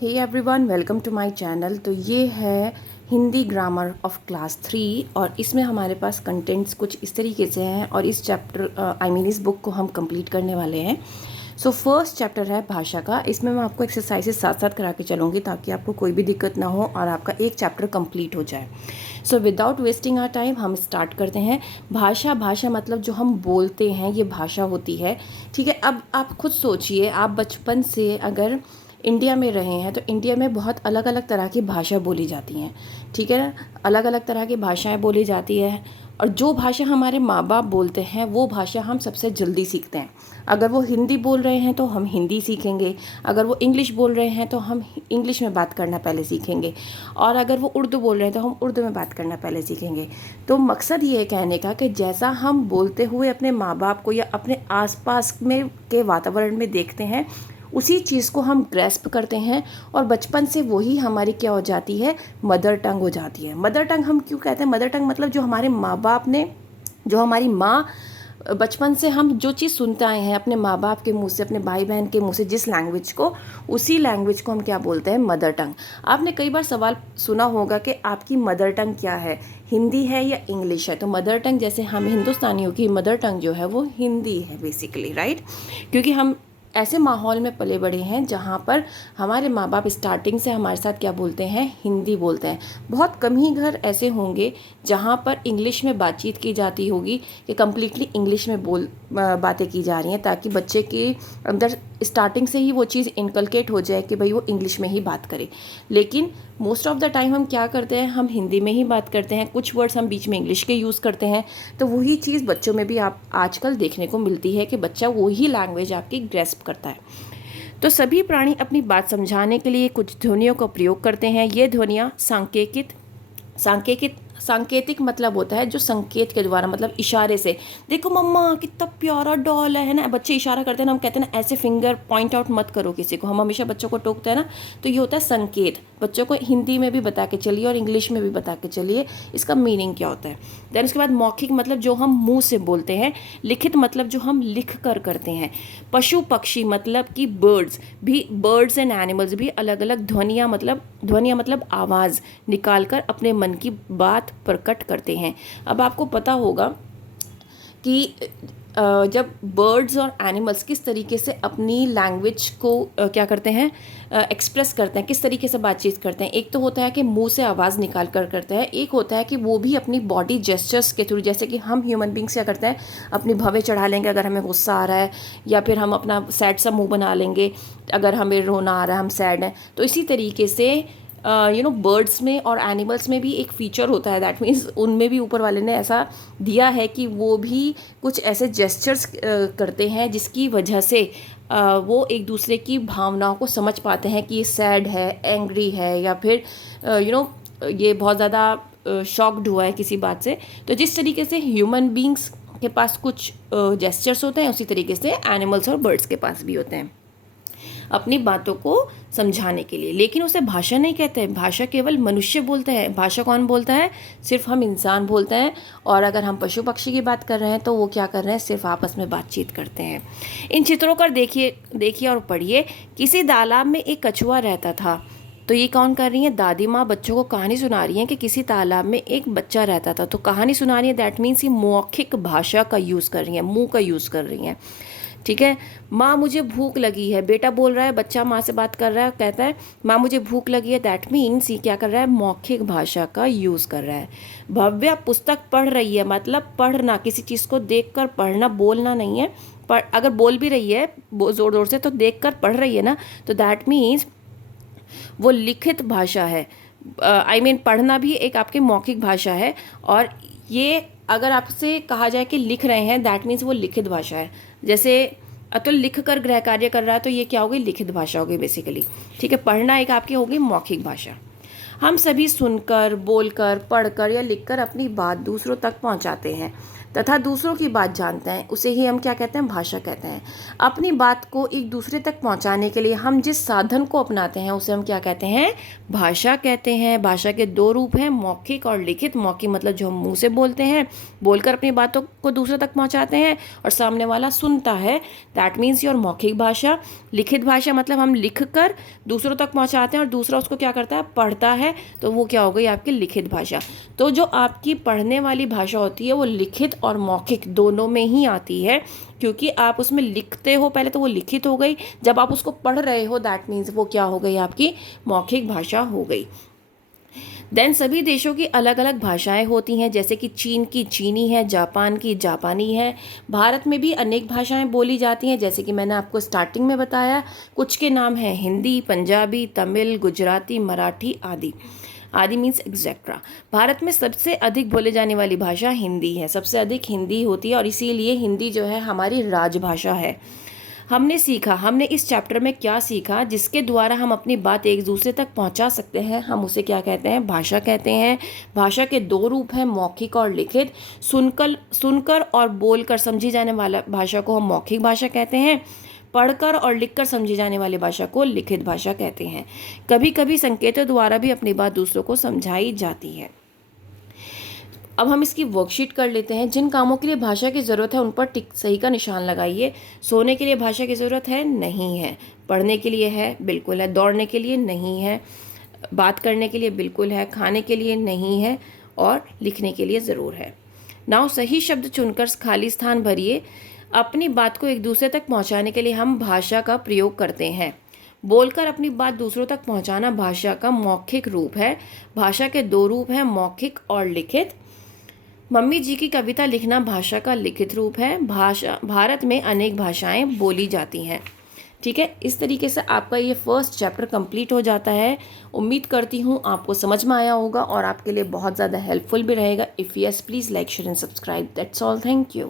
Hey everyone, welcome to my channel. तो ये है हिंदी ग्रामर ऑफ क्लास 3 और इसमें हमारे पास कंटेंट्स कुछ इस तरीके से हैं और इस चैप्टर इस बुक को हम कंप्लीट करने वाले हैं। सो फर्स्ट चैप्टर है भाषा का। इसमें मैं आपको एक्सरसाइजेस साथ साथ करा के चलूँगी ताकि आपको कोई भी दिक्कत ना हो और आपका एक चैप्टर कंप्लीट हो जाए। So without wasting our time हम स्टार्ट करते हैं। भाषा मतलब जो हम बोलते हैं ये भाषा होती है। ठीक है, अब आप खुद सोचिए, आप बचपन से अगर इंडिया में रहे हैं तो इंडिया में बहुत अलग अलग तरह की भाषा बोली जाती हैं। ठीक है ना, अलग अलग तरह की भाषाएं बोली जाती है और जो भाषा हमारे माँ बाप बोलते हैं वो भाषा हम सबसे जल्दी सीखते हैं। अगर वो हिंदी बोल रहे हैं तो हम हिंदी सीखेंगे, अगर वो इंग्लिश बोल रहे हैं तो हम इंग्लिश में बात करना पहले सीखेंगे, और अगर वो उर्दू बोल रहे हैं तो हम उर्दू में बात करना पहले सीखेंगे। तो मकसद ये है कहने का कि जैसा हम बोलते हुए अपने माँ बाप को या अपने आसपास में के वातावरण में देखते हैं उसी चीज़ को हम ग्रेस्प करते हैं और बचपन से वही हमारी क्या हो जाती है, मदर टंग हो जाती है। मदर टंग हम क्यों कहते हैं? मदर टंग मतलब जो हमारे माँ बाप ने, जो हमारी माँ बचपन से हम जो चीज़ सुनते आए हैं अपने माँ बाप के मुंह से, अपने भाई बहन के मुंह से, जिस लैंग्वेज को, उसी लैंग्वेज को हम क्या बोलते हैं, मदर टंग। आपने कई बार सवाल सुना होगा कि आपकी मदर टंग क्या है, हिंदी है या इंग्लिश है? तो मदर टंग, जैसे हम हिंदुस्तानियों की मदर टंग जो है वो हिंदी है बेसिकली, राइट? क्योंकि हम ऐसे माहौल में पले बड़े हैं जहाँ पर हमारे माँ बाप स्टार्टिंग से हमारे साथ क्या बोलते हैं, हिंदी बोलते हैं। बहुत कम ही घर ऐसे होंगे जहाँ पर इंग्लिश में बातचीत की जाती होगी कि कम्प्लीटली इंग्लिश में बातें की जा रही हैं, ताकि बच्चे के अंदर स्टार्टिंग से ही वो चीज़ इनकलकेट हो जाए कि भाई वो इंग्लिश में ही बात करे। लेकिन मोस्ट ऑफ द टाइम हम क्या करते हैं, हम हिंदी में ही बात करते हैं, कुछ वर्ड्स हम बीच में इंग्लिश के यूज़ करते हैं। तो वही चीज़ बच्चों में भी आप आजकल देखने को मिलती है कि बच्चा वही लैंग्वेज आपकी ग्रेस्प करता है। तो सभी प्राणी अपनी बात समझाने के लिए कुछ ध्वनियों का प्रयोग करते हैं। ये ध्वनियाँ सांकेतिक मतलब होता है जो संकेत के द्वारा, मतलब इशारे से। देखो मम्मा कितना प्यारा डॉल है ना, बच्चे इशारा करते हैं ना, हम कहते हैं ना ऐसे फिंगर पॉइंट आउट मत करो किसी को, हम हमेशा बच्चों को टोकते हैं ना। तो ये होता है संकेत। बच्चों को हिंदी में भी बता के चलिए और इंग्लिश में भी बता के चलिए इसका मीनिंग क्या होता है। देन उसके बाद मौखिक मतलब जो हम मुंह से बोलते हैं। लिखित मतलब जो हम लिख कर करते हैं। पशु पक्षी मतलब कि बर्ड्स एंड एनिमल्स भी अलग अलग ध्वनियाँ मतलब आवाज़ निकाल कर अपने मन की बात प्रकट करते हैं। अब आपको पता होगा कि जब बर्ड्स और एनिमल्स किस तरीके से अपनी लैंग्वेज को क्या करते हैं, एक्सप्रेस करते हैं, किस तरीके से बातचीत करते हैं। एक तो होता है कि मुंह से आवाज़ निकाल कर करते हैं, एक होता है कि वो भी अपनी बॉडी जेस्चर्स के थ्रू, जैसे कि हम ह्यूमन बींग्स क्या करते हैं, अपनी भवें चढ़ा लेंगे अगर हमें गुस्सा आ रहा है, या फिर हम अपना सैड सा मुंह बना लेंगे अगर हमें रोना आ रहा है, हम सैड हैं। तो इसी तरीके से बर्ड्स में और एनिमल्स में भी एक फीचर होता है, दैट मीन्स उनमें भी ऊपर वाले ने ऐसा दिया है कि वो भी कुछ ऐसे जेस्चर्स करते हैं जिसकी वजह से वो एक दूसरे की भावनाओं को समझ पाते हैं कि ये सैड है, एंग्री है, या फिर ये बहुत ज़्यादा शॉक्ड हुआ है किसी बात से। तो जिस तरीके से ह्यूमन बींग्स के पास कुछ जेस्चर्स होते हैं, उसी तरीके से एनिमल्स और बर्ड्स के पास भी होते हैं अपनी बातों को समझाने के लिए। लेकिन उसे भाषा नहीं कहते हैं। भाषा केवल मनुष्य बोलते हैं। भाषा कौन बोलता है? सिर्फ हम इंसान बोलते हैं। और अगर हम पशु पक्षी की बात कर रहे हैं तो वो क्या कर रहे हैं, सिर्फ आपस में बातचीत करते हैं। इन चित्रों को देखिए और पढ़िए। किसी तालाब में एक कछुआ रहता था। तो ये कौन कर रही है? दादी माँ बच्चों को कहानी सुना रही हैं कि किसी तालाब में एक बच्चा रहता था। तो कहानी सुना रही है, दैट मीन्स ये मौखिक भाषा का यूज़ कर रही हैं, मुंह का यूज़ कर रही हैं। ठीक है। माँ मुझे भूख लगी है, बेटा बोल रहा है, बच्चा माँ से बात कर रहा है, कहता है माँ मुझे भूख लगी है, दैट मीन्स ये क्या कर रहा है, मौखिक भाषा का यूज़ कर रहा है। भव्या पुस्तक पढ़ रही है, मतलब पढ़ना, किसी चीज़ को देखकर पढ़ना, बोलना नहीं है। पर अगर बोल भी रही है ज़ोर ज़ोर से तो देखकर पढ़ रही है ना, तो दैट मीन्स वो लिखित भाषा है। पढ़ना भी एक आपकी मौखिक भाषा है। और ये अगर आपसे कहा जाए कि लिख रहे हैं, दैट मीन्स वो लिखित भाषा है। जैसे अतुल लिख कर गृह कार्य कर रहा है, तो ये क्या होगी, लिखित भाषा होगी बेसिकली। ठीक है। पढ़ना एक आपकी होगी मौखिक भाषा। हम सभी सुनकर, बोलकर, पढ़कर या लिखकर अपनी बात दूसरों तक पहुंचाते हैं। तथा दूसरों की बात जानते हैं, उसे ही हम क्या कहते हैं, भाषा कहते हैं। अपनी बात को एक दूसरे तक पहुंचाने के लिए हम जिस साधन को अपनाते हैं उसे हम क्या कहते हैं, भाषा कहते हैं। भाषा के दो रूप हैं, मौखिक और लिखित। मौखिक मतलब जो हम मुंह से बोलते हैं, बोलकर अपनी बातों को दूसरे तक पहुंचाते हैं और सामने वाला सुनता है, दैट मीन्स योर मौखिक भाषा। लिखित भाषा मतलब हम लिख कर दूसरों तक पहुंचाते हैं और दूसरा उसको क्या करता है, पढ़ता है, तो वो क्या हो गई आपकी लिखित भाषा। तो जो आपकी पढ़ने वाली भाषा होती है वो लिखित और मौखिक दोनों में ही आती है, क्योंकि आप उसमें लिखते हो पहले तो वो लिखित हो गई, जब आप उसको पढ़ रहे हो दैट मीन्स वो क्या हो गई, आपकी मौखिक भाषा हो गई। देन सभी देशों की अलग अलग भाषाएं होती हैं, जैसे कि चीन की चीनी है, जापान की जापानी है। भारत में भी अनेक भाषाएं बोली जाती हैं, जैसे कि मैंने आपको स्टार्टिंग में बताया। कुछ के नाम हैं हिंदी, पंजाबी, तमिल, गुजराती, मराठी आदि। आदि मीन्स एक्सेट्रा। भारत में सबसे अधिक बोले जाने वाली भाषा हिंदी है, सबसे अधिक हिंदी होती है और इसीलिए हिंदी जो है हमारी राजभाषा है। हमने इस चैप्टर में क्या सीखा, जिसके द्वारा हम अपनी बात एक दूसरे तक पहुंचा सकते हैं, हम उसे क्या कहते हैं, भाषा कहते हैं। भाषा के दो रूप हैं, मौखिक और लिखित। सुनकर और बोलकर समझी जाने वाला भाषा को हम मौखिक भाषा कहते हैं। पढ़कर और लिखकर समझी जाने वाली भाषा को लिखित भाषा कहते हैं। कभी कभी संकेतों द्वारा भी अपनी बात दूसरों को समझाई जाती है। अब हम इसकी वर्कशीट कर लेते हैं। जिन कामों के लिए भाषा की ज़रूरत है उन पर टिक सही का निशान लगाइए। सोने के लिए भाषा की ज़रूरत है, नहीं है। पढ़ने के लिए है, बिल्कुल है। दौड़ने के लिए नहीं है। बात करने के लिए बिल्कुल है। खाने के लिए नहीं है और लिखने के लिए ज़रूर है। नाउ सही शब्द चुनकर खाली स्थान भरिए। अपनी बात को एक दूसरे तक पहुंचाने के लिए हम भाषा का प्रयोग करते हैं। बोलकर अपनी बात दूसरों तक पहुंचाना भाषा का मौखिक रूप है। भाषा के दो रूप हैं, मौखिक और लिखित। मम्मी जी की कविता लिखना भाषा का लिखित रूप है। भारत में अनेक भाषाएं बोली जाती हैं। ठीक है, इस तरीके से आपका ये फर्स्ट चैप्टर कंप्लीट हो जाता है। उम्मीद करती हूँ आपको समझ में आया होगा और आपके लिए बहुत ज़्यादा हेल्पफुल भी रहेगा। If yes please like share and subscribe. That's all, thank you.